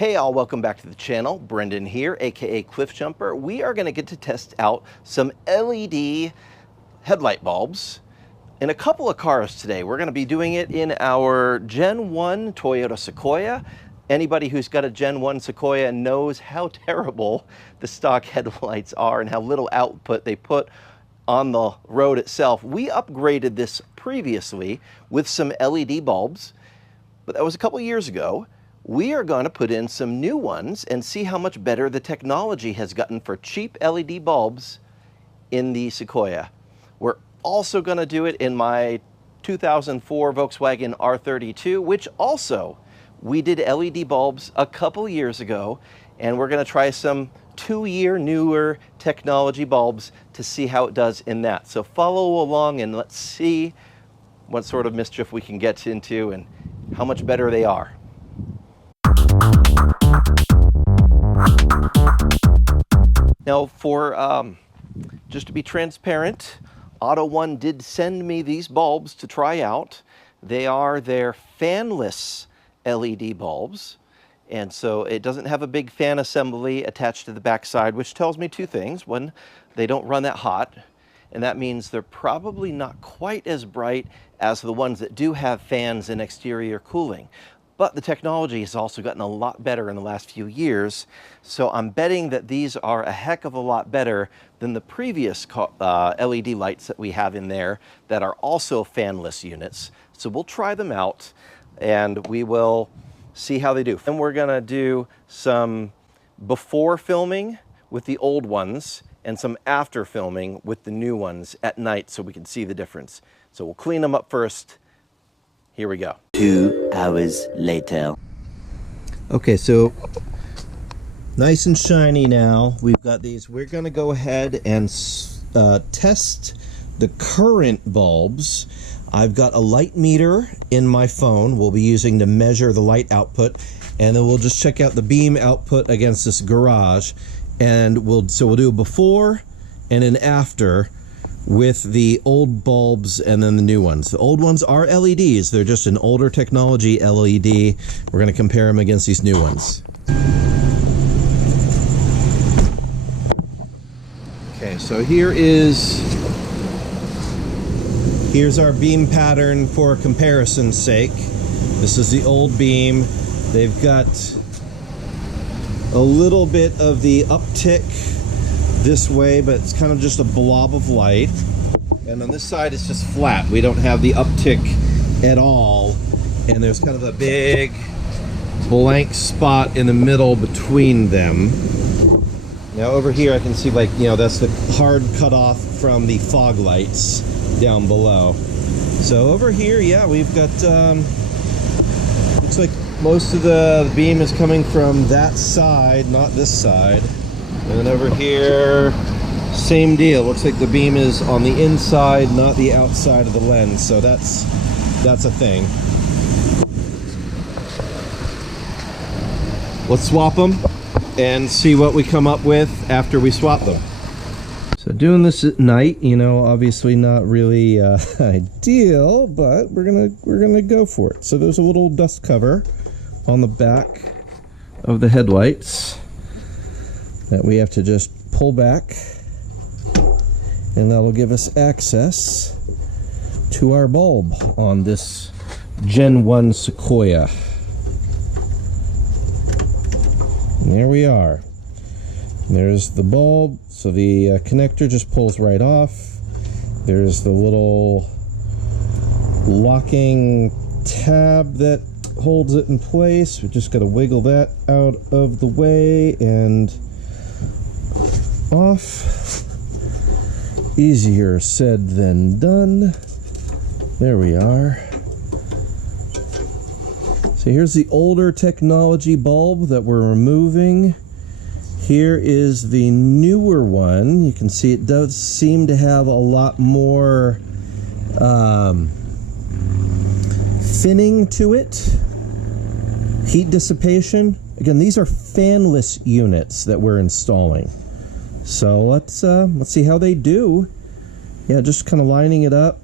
Hey all, welcome back to the channel. Brendan here, aka Cliff Jumper. We are going to get to test out some LED headlight bulbs in a couple of cars today. We're going to be doing it in our Gen 1 Toyota Sequoia. Anybody who's got a Gen 1 Sequoia knows how terrible the stock headlights are and how little output they put on the road itself. We upgraded this previously with some LED bulbs, but that was a couple years ago. We are going to put in some new ones and see how much better the technology has gotten for cheap LED bulbs in the Sequoia. We're also going to do it in my 2004 Volkswagen R32, which also we did LED bulbs a couple years ago, and we're going to try some 2-year newer technology bulbs to see how it does in that. So follow along and let's see what sort of mischief we can get into and how much better they are. Now, for just to be transparent, AUTOONE did send me these bulbs to try out. They are their fanless LED bulbs, and so it doesn't have a big fan assembly attached to the backside, which tells me two things. One, they don't run that hot, and that means they're probably not quite as bright as the ones that do have fans and exterior cooling. But the technology has also gotten a lot better in the last few years, so I'm betting that these are a heck of a lot better than the previous LED lights that we have in there that are also fanless units. So we'll try them out and we will see how they do. And we're gonna do some before filming with the old ones and some after filming with the new ones at night so we can see the difference. So we'll clean them up first. Here we go. 2 hours later. Okay, so nice and shiny now. We've got these. We're going to go ahead and test the current bulbs. I've got a light meter in my phone we'll be using to measure the light output, and then we'll just check out the beam output against this garage, and we'll do a before and an after with the old bulbs and then the new ones. The old ones are LEDs. They're just an older technology LED. We're going to compare them against these new ones. Okay, so here's our beam pattern for comparison's sake. This is the old beam. They've got a little bit of the uptick this way, but it's kind of just a blob of light, and on this side it's just flat. We don't have the uptick at all, and there's kind of a big blank spot in the middle between them. Now over here I can see, like, you know, that's the hard cutoff from the fog lights down below. So over here, yeah, we've got looks like most of the beam is coming from that side, not this side. And then over here, same deal. Looks like the beam is on the inside, not the outside of the lens. So that's a thing. Let's swap them and see what we come up with after we swap them. So doing this at night, you know, obviously not really ideal, but we're gonna go for it. So there's a little dust cover on the back of the headlights that we have to just pull back, and that'll give us access to our bulb on this Gen 1 Sequoia. And there we are. There's the bulb, so the connector just pulls right off. There's the little locking tab that holds it in place. We just got to wiggle that out of the way and off. Easier said than done. There we are. So here's the older technology bulb that we're removing. Here is the newer one. You can see it does seem to have a lot more thinning to it. Heat dissipation. Again, these are fanless units that we're installing. So let's see how they do. Yeah, just kind of lining it up.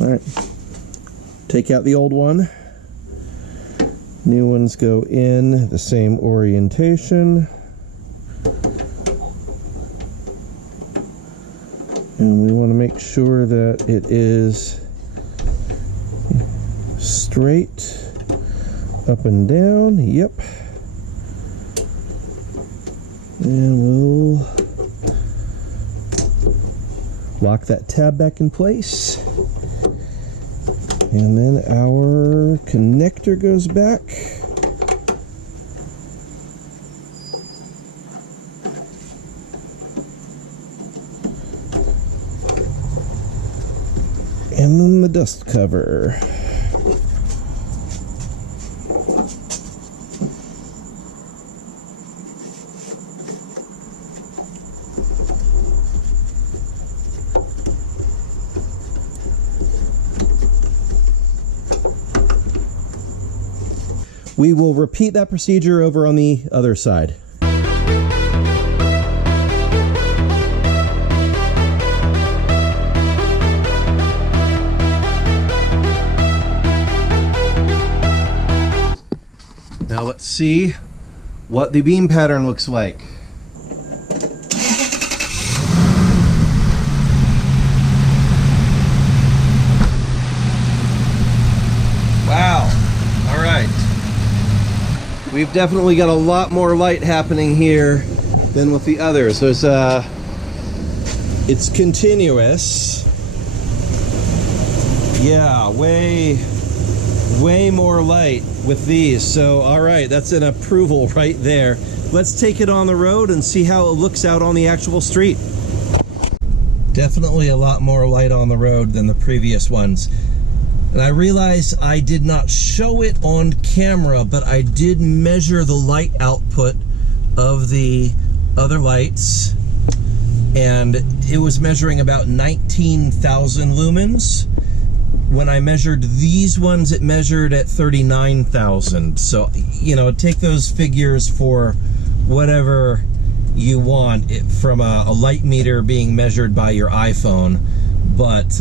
All right, take out the old one. New ones go in the same orientation. And we want to make sure that it is straight up and down. Yep. And we'll lock that tab back in place. And then our connector goes back. And then the dust cover. We will repeat that procedure over on the other side. Now let's see what the beam pattern looks like. Wow. All right. We've definitely got a lot more light happening here than with the others. There's it's continuous. Yeah, way more light with these. So, all right, that's an approval right there. Let's take it on the road and see how it looks out on the actual street. Definitely a lot more light on the road than the previous ones. And I realize I did not show it on camera, but I did measure the light output of the other lights, and it was measuring about 19,000 lumens. When I measured these ones, it measured at 39,000. So, you know, take those figures for whatever you want from a light meter being measured by your iPhone. But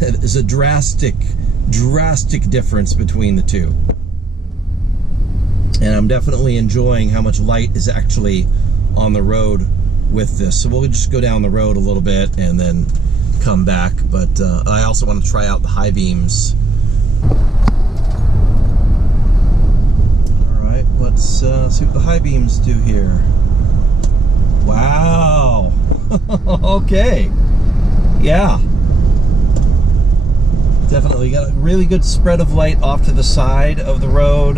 there's a drastic difference between the two. And I'm definitely enjoying how much light is actually on the road with this. So we'll just go down the road a little bit and then come back. But I also want to try out the high beams. All right, let's see what the high beams do here. Wow. Okay. Yeah. Definitely got a really good spread of light off to the side of the road,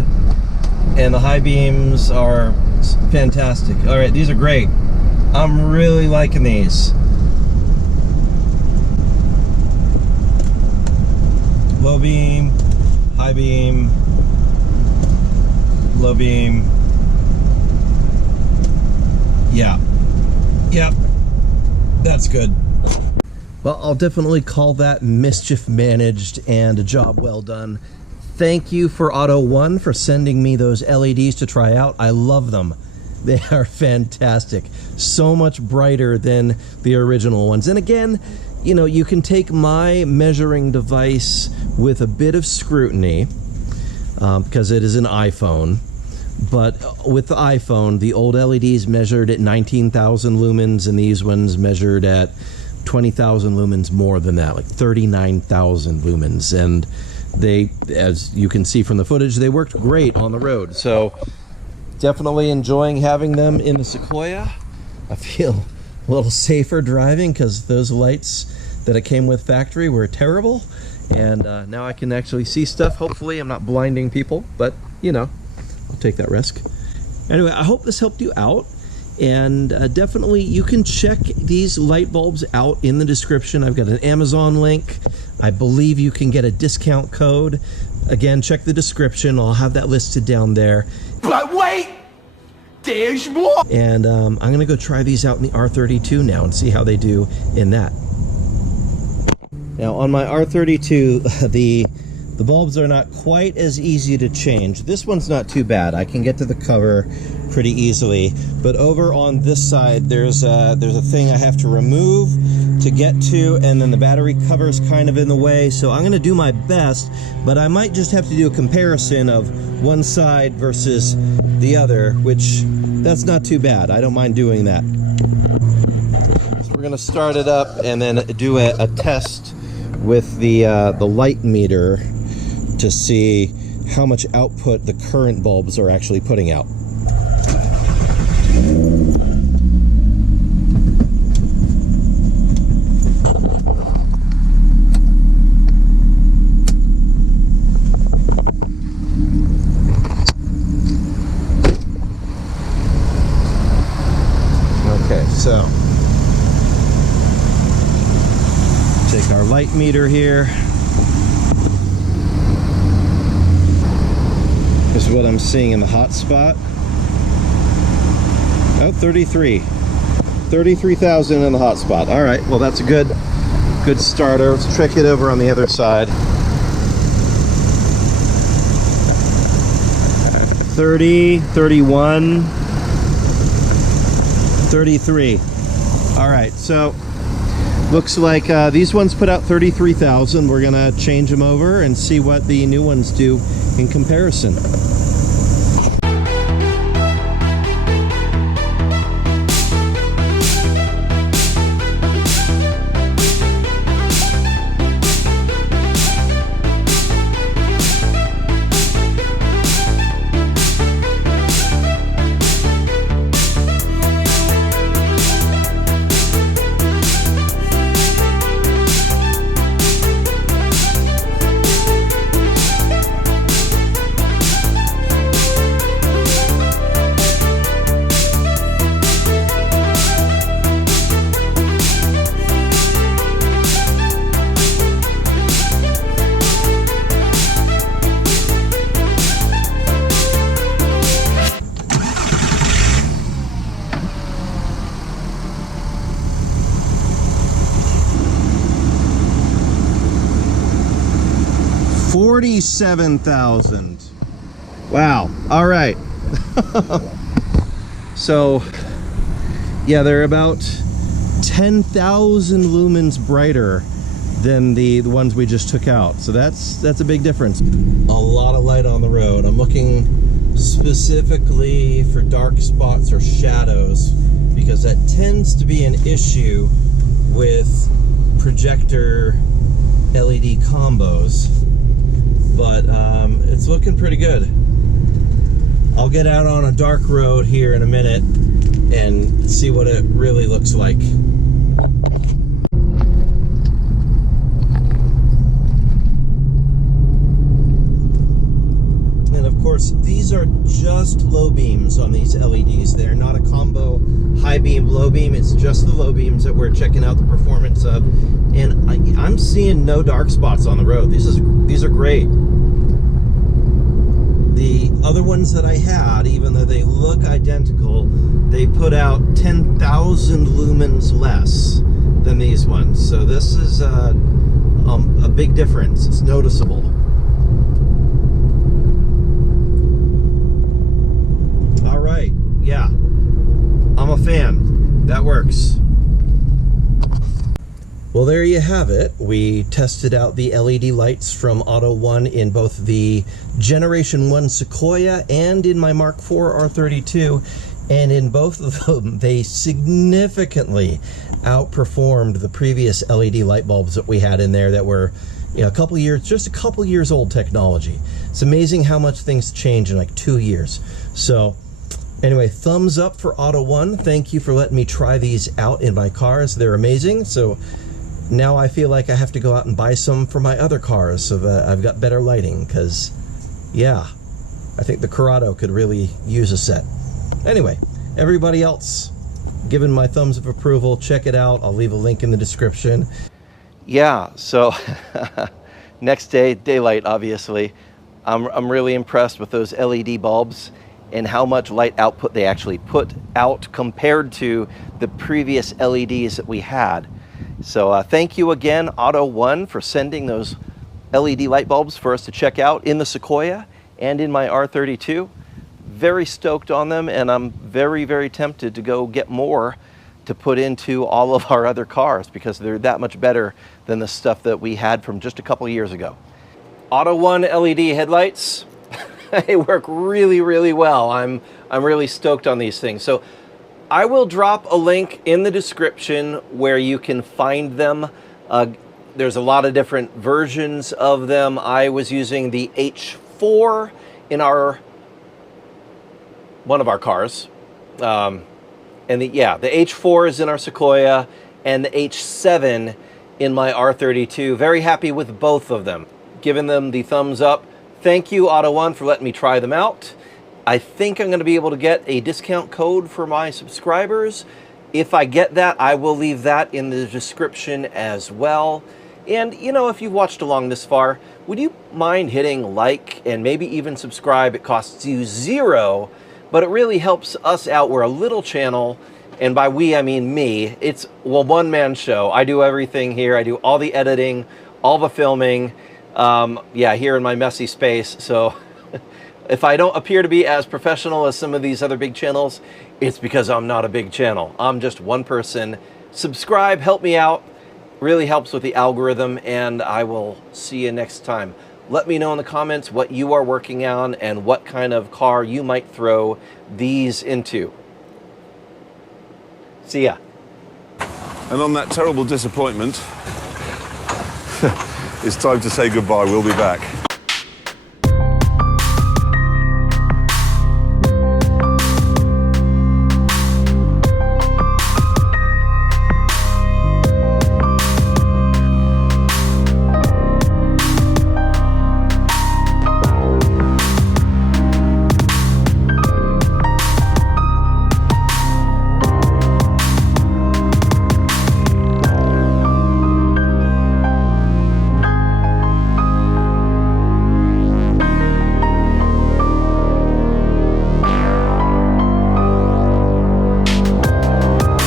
and the high beams are fantastic. All right, these are great. I'm really liking these. Low beam, high beam, low beam. Yeah. Yep. That's good. Well, I'll definitely call that mischief managed and a job well done. Thank you for AUTOONE for sending me those LEDs to try out. I love them. They are fantastic. So much brighter than the original ones. And again, you know, you can take my measuring device with a bit of scrutiny because it is an iPhone. But with the iPhone, the old LEDs measured at 19,000 lumens, and these ones measured at 20,000 lumens more than that, like 39,000 lumens. And they, as you can see from the footage, they worked great on the road. So definitely enjoying having them in the Sequoia. I feel a little safer driving because those lights that it came with factory were terrible. And now I can actually see stuff. Hopefully I'm not blinding people, but you know, I'll take that risk. Anyway, I hope this helped you out. And definitely you can check these light bulbs out in the description. I've got an Amazon link. I believe you can get a discount code. Again, check the description. I'll have that listed down there. But wait, there's more. And I'm gonna go try these out in the R32 now and see how they do in that. Now on my R32, the bulbs are not quite as easy to change. This one's not too bad. I can get to the cover pretty easily. But over on this side, there's a thing I have to remove. to get to, and then the battery cover's kind of in the way, so I'm gonna do my best, but I might just have to do a comparison of one side versus the other, which that's not too bad. I don't mind doing that. So we're gonna start it up and then do a test with the light meter to see how much output the current bulbs are actually putting out. Okay, so take our light meter here. This is what I'm seeing in the hot spot. Oh, 33,000 in the hot spot. All right, well that's a good starter. Let's check it over on the other side. 30, 31, 33. All right, so looks like these ones put out 33,000. We're gonna change them over and see what the new ones do in comparison. $47,000. Wow. All right. So yeah, they're about 10,000 lumens brighter than the ones we just took out. So that's a big difference. A lot of light on the road. I'm looking specifically for dark spots or shadows because that tends to be an issue with projector LED combos. But it's looking pretty good. I'll get out on a dark road here in a minute and see what it really looks like. And of course, these are just low beams on these LEDs. They're not a combo high beam, low beam. It's just the low beams that we're checking out the performance of. And I'm seeing no dark spots on the road. These are great. The other ones that I had, even though they look identical, they put out 10,000 lumens less than these ones. So this is a big difference. It's noticeable. All right, yeah, I'm a fan. That works. Well, there you have it. We tested out the LED lights from AUTOONE in both the Generation 1 Sequoia and in my Mk4 R32. And in both of them, they significantly outperformed the previous LED light bulbs that we had in there that were, you know, just a couple years old technology. It's amazing how much things change in like 2 years. So anyway, thumbs up for AUTOONE. Thank you for letting me try these out in my cars. They're amazing. So now I feel like I have to go out and buy some for my other cars so that I've got better lighting, because yeah, I think the Corrado could really use a set. Anyway, everybody else, giving my thumbs of approval, check it out. I'll leave a link in the description. Yeah, so next day, daylight, obviously. I'm really impressed with those LED bulbs and how much light output they actually put out compared to the previous LEDs that we had. So thank you again, AUTOONE, for sending those LED light bulbs for us to check out in the Sequoia and in my R32. Very stoked on them, and I'm very, very tempted to go get more to put into all of our other cars because they're that much better than the stuff that we had from just a couple of years ago. AUTOONE LED headlights, they work really, really well. I'm really stoked on these things. So I will drop a link in the description where you can find them. There's a lot of different versions of them. I was using the H4 in one of our cars. And the H4 is in our Sequoia and the H7 in my R32. Very happy with both of them. Giving them the thumbs up. Thank you, AUTOONE, for letting me try them out. I think I'm going to be able to get a discount code for my subscribers. If I get that, I will leave that in the description as well. And, you know, if you've watched along this far, would you mind hitting like and maybe even subscribe? It costs you $0, but it really helps us out. We're a little channel, and by we, I mean me. It's a one-man show. I do everything here. I do all the editing, all the filming, here in my messy space. So if I don't appear to be as professional as some of these other big channels, it's because I'm not a big channel. I'm just one person. Subscribe, help me out. Really helps with the algorithm, and I will see you next time. Let me know in the comments what you are working on and what kind of car you might throw these into. See ya. And on that terrible disappointment, it's time to say goodbye. We'll be back.